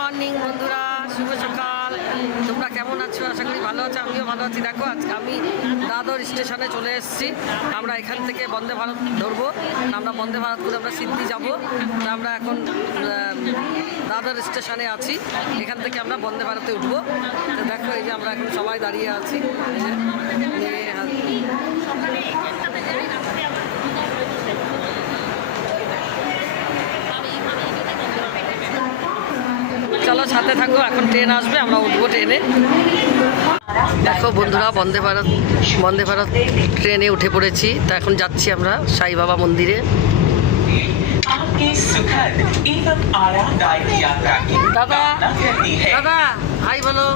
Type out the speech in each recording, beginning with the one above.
Morning বন্ধুরা, শুভ সকাল। তোমরা কেমন আছো? আশা করি ভালো আছো, আমিও ভালো আছি। দেখো আজকে আমি দাদর স্টেশনে চলে এসেছি। আমরা এখান থেকে বন্দে ভারত ধরবো। আমরা বন্দে ভারত করে আমরা সিদ্ধি যাবো। আমরা এখন দাদর স্টেশনে আছি। এখান থেকে আমরা বন্দে ভারতে উঠবো। তো দেখো এই যে আমরা এখন সবাই দাঁড়িয়ে আছি। চলো সাথে থাকো, এখন ট্রেন আসবে, আমরা উঠবো ট্রেনে। দেখো বন্ধুরা, বন্দে ভারত ট্রেনে উঠে পড়েছি। তা এখন যাচ্ছি আমরা সাই বাবা মন্দিরে। দাদা দাদা হাই বলো।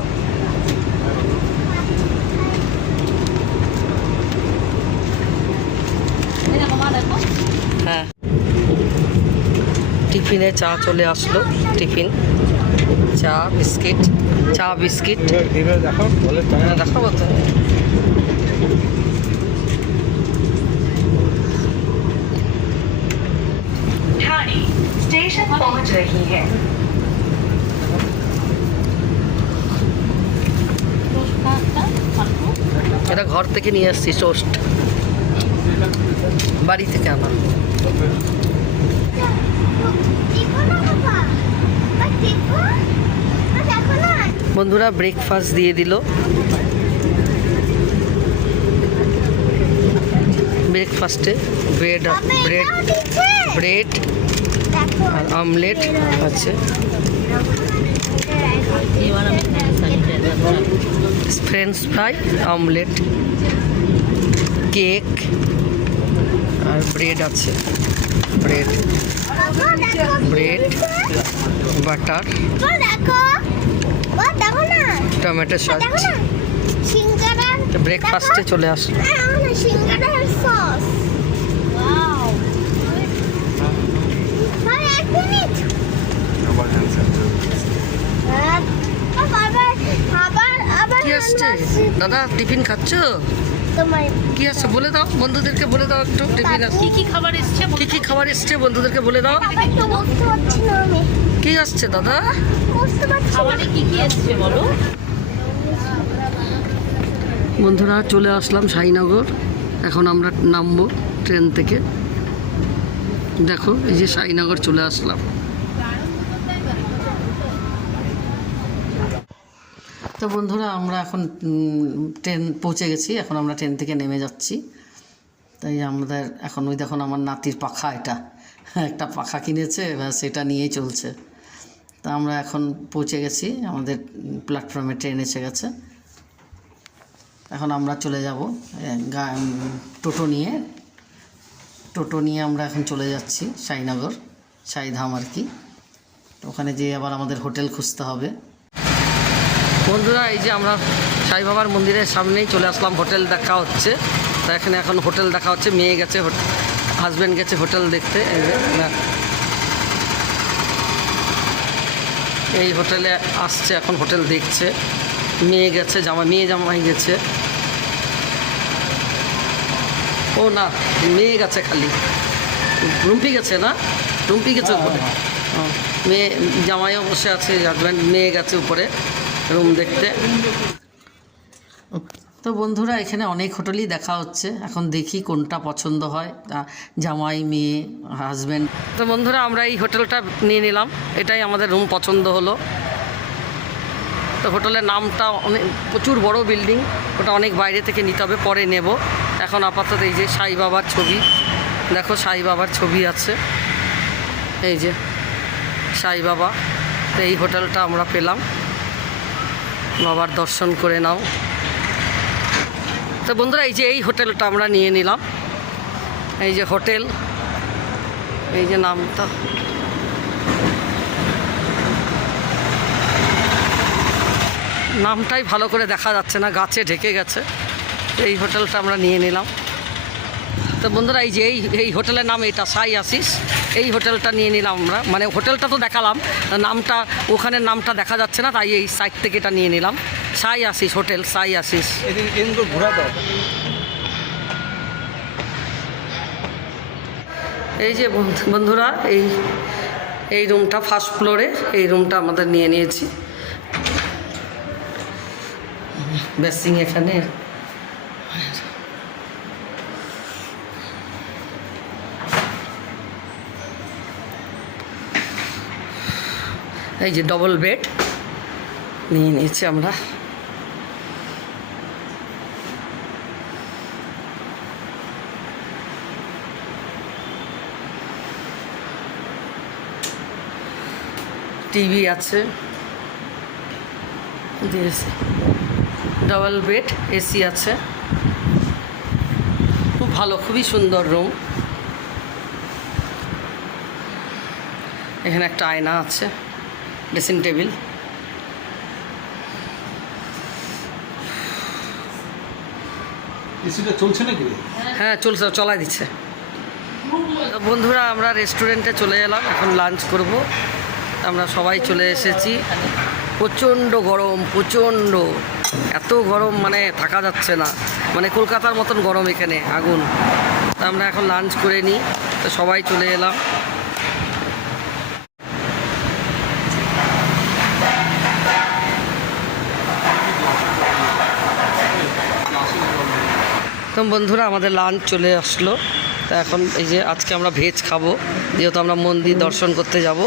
হ্যাঁ, টিফিনে চা চলে আসলো। টিফিন চা বিস্কিট দেখাবো তো। स्टेशन पहुंच रही है। এটা ঘর থেকে নিয়ে আসছি, টোস্ট বাড়ি থেকে আনা। বন্ধুরা ব্রেকফাস্ট দিয়ে দিল। ব্রেকফাস্টে ব্রেড আর আমলেট আছে, ফ্রেঞ্চ ফ্রাই, আমলেট, কেক আর ব্রেড আছে। Bread butter, tomato sauce. ব্রেকফাস্টে চলে আসলো। কি আসছে দাদা? টিফিন খাচ্ছ? কি আসছে বলে দাও, বন্ধুদেরকে বলে দাও একটু। টিফিন কি কি খাবার এসছে বন্ধুদেরকে বলে দাও। কি আসছে দাদা? খাবারে কি কি এসছে বলো। বন্ধুরা চলে আসলাম সাইনগর। এখন আমরা নামবো ট্রেন থেকে। দেখো এই যে সাইনগর চলে আসলাম। তো বন্ধুরা আমরা এখন ট্রেন পৌঁছে গেছি। এখন আমরা ট্রেন থেকে নেমে যাচ্ছি। তাই আমাদের এখন ওই দেখুন আমার নাতির পাখা, এটা একটা পাখা কিনেছে, সেটা নিয়েই চলছে। তা আমরা এখন পৌঁছে গেছি, আমাদের প্ল্যাটফর্মে ট্রেন এসে গেছে। এখন আমরা চলে যাব টোটো নিয়ে আমরা এখন চলে যাচ্ছি সাইনগর, সাইধাম আর কি। তো ওখানে যেয়ে আবার আমাদের হোটেল খুঁজতে হবে। বন্ধুরা এই যে আমরা সাই বাবার মন্দিরের সামনেই চলে আসলাম। হোটেল দেখা হচ্ছে। তা এখানে এখন হোটেল দেখা হচ্ছে। মেয়ে গেছে, হাজব্যান্ড গেছে হোটেল দেখতে। এই হোটেলে আসছে, এখন হোটেল দেখছে। মেয়ে গেছে, জামাই গেছে। ও না, মেয়ে গেছে, খালি রুম্পি গেছে না, রুম্পি গেছে উপরে। মেয়ে জামাইও বসে আছে, হাজব্যান্ড, মেয়ে গেছে উপরে রুম দেখতে। তো বন্ধুরা এখানে অনেক হোটেলই দেখা হচ্ছে। এখন দেখি কোনটা পছন্দ হয়, জামাই, মেয়ে, হাজব্যান্ড। তো বন্ধুরা আমরা এই হোটেলটা নিয়ে নিলাম। এটাই আমাদের রুম পছন্দ হলো। তো হোটেলের নামটা প্রচুর বড় বিল্ডিং, ওটা অনেক বাইরে থেকে নিতে হবে, পরে নেব। এখন আপাতত এই যে সাই বাবার ছবি, দেখো সাই বাবার ছবি আছে, এই যে সাই বাবা। তো এই হোটেলটা আমরা পেলাম। বাবার দর্শন করে নাও। তো বন্ধুরা এই যে এই হোটেলটা আমরা নিয়ে নিলাম। এই যে হোটেল, এই যে নামটা, নামটাই ভালো করে দেখা যাচ্ছে না, গাছে ঢেকে গেছে। এই হোটেলটা আমরা নিয়ে নিলাম। তো বন্ধুরা এই যে এই হোটেলের নাম এটা সাই আশিস। এই হোটেলটা নিয়ে নিলাম আমরা, মানে হোটেলটা তো দেখালাম, নামটা ওখানের নামটা দেখা যাচ্ছে না, তাই এই সাইট থেকে এটা নিয়ে নিলাম। সাই আশিস হোটেল, সাই আশিস। এই যে বন্ধুরা এই রুমটা ফার্স্ট ফ্লোরে, এই রুমটা আমাদের নিয়ে নিয়েছি। বেসিং এখানে, এই যে ডবল বেড নিয়ে নিয়েছি আমরা। টিভি আছে, ডবল বেড, এসি আছে, খুব ভালো, খুবই সুন্দর রুম। এখানে একটা আয়না আছে, ড্রেসিং টেবিল। এসিটা চলছে নাকি? হ্যাঁ চলছে, চলাই দিচ্ছে। তো বন্ধুরা আমরা রেস্টুরেন্টে চলে এলাম, এখন লাঞ্চ করব। আমরা সবাই চলে এসেছি। প্রচণ্ড গরম, প্রচণ্ড, এত গরম মানে থাকা যাচ্ছে না, মানে কলকাতার মতন গরম এখানে, আগুন। তো আমরা এখন লাঞ্চ করে নিই, তো সবাই চলে এলাম। তো বন্ধুরা আমাদের লাঞ্চ চলে আসলো। তো এখন এই যে আজকে আমরা ভেজ খাবো, যেহেতু আমরা মন্দির দর্শন করতে যাব,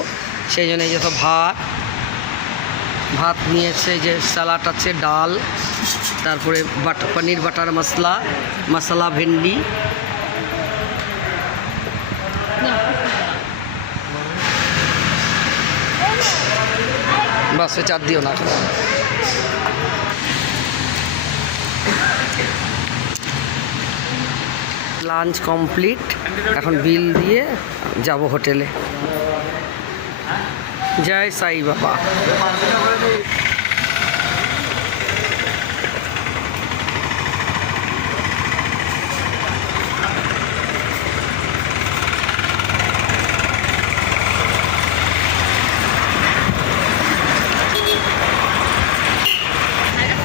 সেই জন্য এই যে ভাত নিয়েছে, এই যে স্যালাড আছে, ডাল, তারপরে পনির বাটার মশলা ভেন্ডি, বাস চার দিও না। লাঞ্চ কমপ্লিট, এখন বিল দিয়ে যাব হোটেলে। জয় সাই বাবা।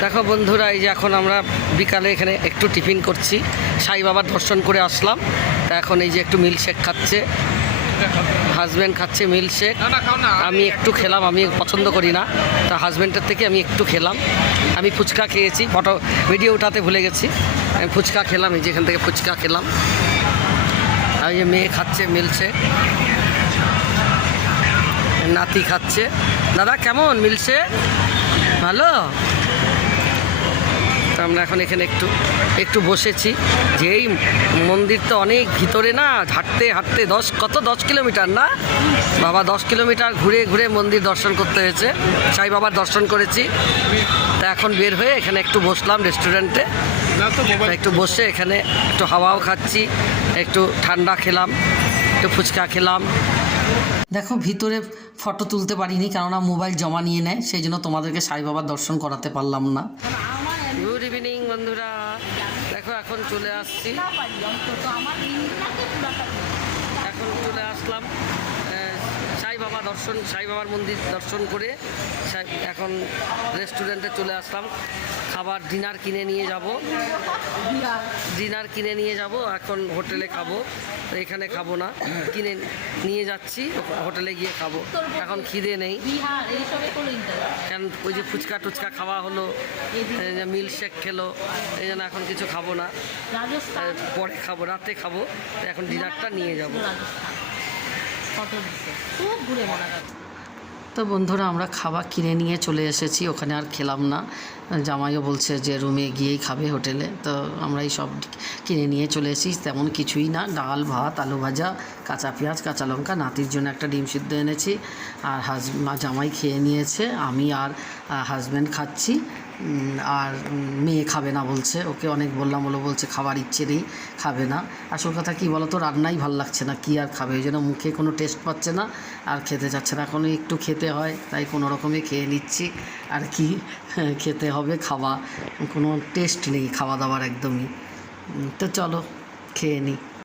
দেখো বন্ধুরা, এই যে এখন আমরা বিকালে এখানে একটু টিফিন করছি, সাই বাবার দর্শন করে আসলাম। তা এখন এই যে একটু মিল্কশেক খাচ্ছে, হাজব্যান্ড খাচ্ছে মিল্কশেক, আমি একটু খেলাম, আমি পছন্দ করি না, তা হাজব্যান্ডের থেকে আমি একটু খেলাম। আমি ফুচকা খেয়েছি, ভিডিও উঠাতে ভুলে গেছি, আমি ফুচকা খেলাম, এই যে এখান থেকে ফুচকা খেলাম। আর এই যে মেয়ে খাচ্ছে মিল্কশেক, নাতি খাচ্ছে। দাদা কেমন মিল্কশেক? ভালো। তো আমরা এখন এখানে একটু বসেছি, যে এই মন্দির তো অনেক ভিতরে না, হাঁটতে হাঁটতে 10 কিলোমিটার না বাবা, 10 কিলোমিটার ঘুরে ঘুরে মন্দির দর্শন করতে হয়েছে। সাই বাবার দর্শন করেছি। তা এখন বের হয়ে এখানে একটু বসলাম রেস্টুরেন্টে, একটু বসে এখানে একটু হাওয়াও খাচ্ছি, একটু ঠান্ডা খেলাম, একটু ফুচকা খেলাম। দেখো ভিতরে ফটো তুলতে পারিনি, কেননা মোবাইল জমা নিয়ে নেয়, সেই জন্য তোমাদেরকে সাই বাবার দর্শন করাতে পারলাম না। গুড ইভিনিং বন্ধুরা, দেখো এখন চলে আসছি, এখন চলে আসলাম সাই বাবার মন্দির দর্শন করে এখন রেস্টুরেন্টে চলে আসলাম। খাবার ডিনার কিনে নিয়ে যাব, এখন হোটেলে খাবো। তো এখানে খাবো না, কিনে নিয়ে যাচ্ছি, হোটেলে গিয়ে খাবো। এখন খিদে নেই, কারণ ওই যে ফুচকা টুচকা খাওয়া হলো, মিল্কশেক খেলো, এই জন্য এখন কিছু খাবো না, পরে খাবো, রাতে খাবো। তো এখন ডিনারটা নিয়ে যাবো। তো বন্ধুরা আমরা খাবার কিনে নিয়ে চলে এসেছি, ওখানে আর খেলাম না। জামাইও বলছে যে রুমে গিয়েই খাবে হোটেলে, তো আমরা এই সব কিনে নিয়ে চলে এসেছি। তেমন কিছুই না, ডাল ভাত, আলু ভাজা, কাঁচা পেঁয়াজ, কাঁচা লঙ্কা, নাতির জন্য একটা ডিম সিদ্ধ এনেছি, আর জামাই খেয়ে নিয়েছে, আমি আর হাজব্যান্ড খাচ্ছি। আর মেয়ে খাবে না বলছে, ওকে অনেক বললাম, বলছে খাবার ইচ্ছে নেই, খাবে না। আসল কথা কী বলো তো, রান্নাই ভালো লাগছে না, কী আর খাবে, ওই জন্য মুখে কোনো টেস্ট পাচ্ছে না, আর খেতে চাচ্ছে না। এখন একটু খেতে হয়, তাই কোনো রকমে খেয়ে নিচ্ছি। আর কি খেতে হবে, কোনো টেস্ট নেই খাওয়া দাওয়ার একদমই। তো চলো খেয়ে নিই।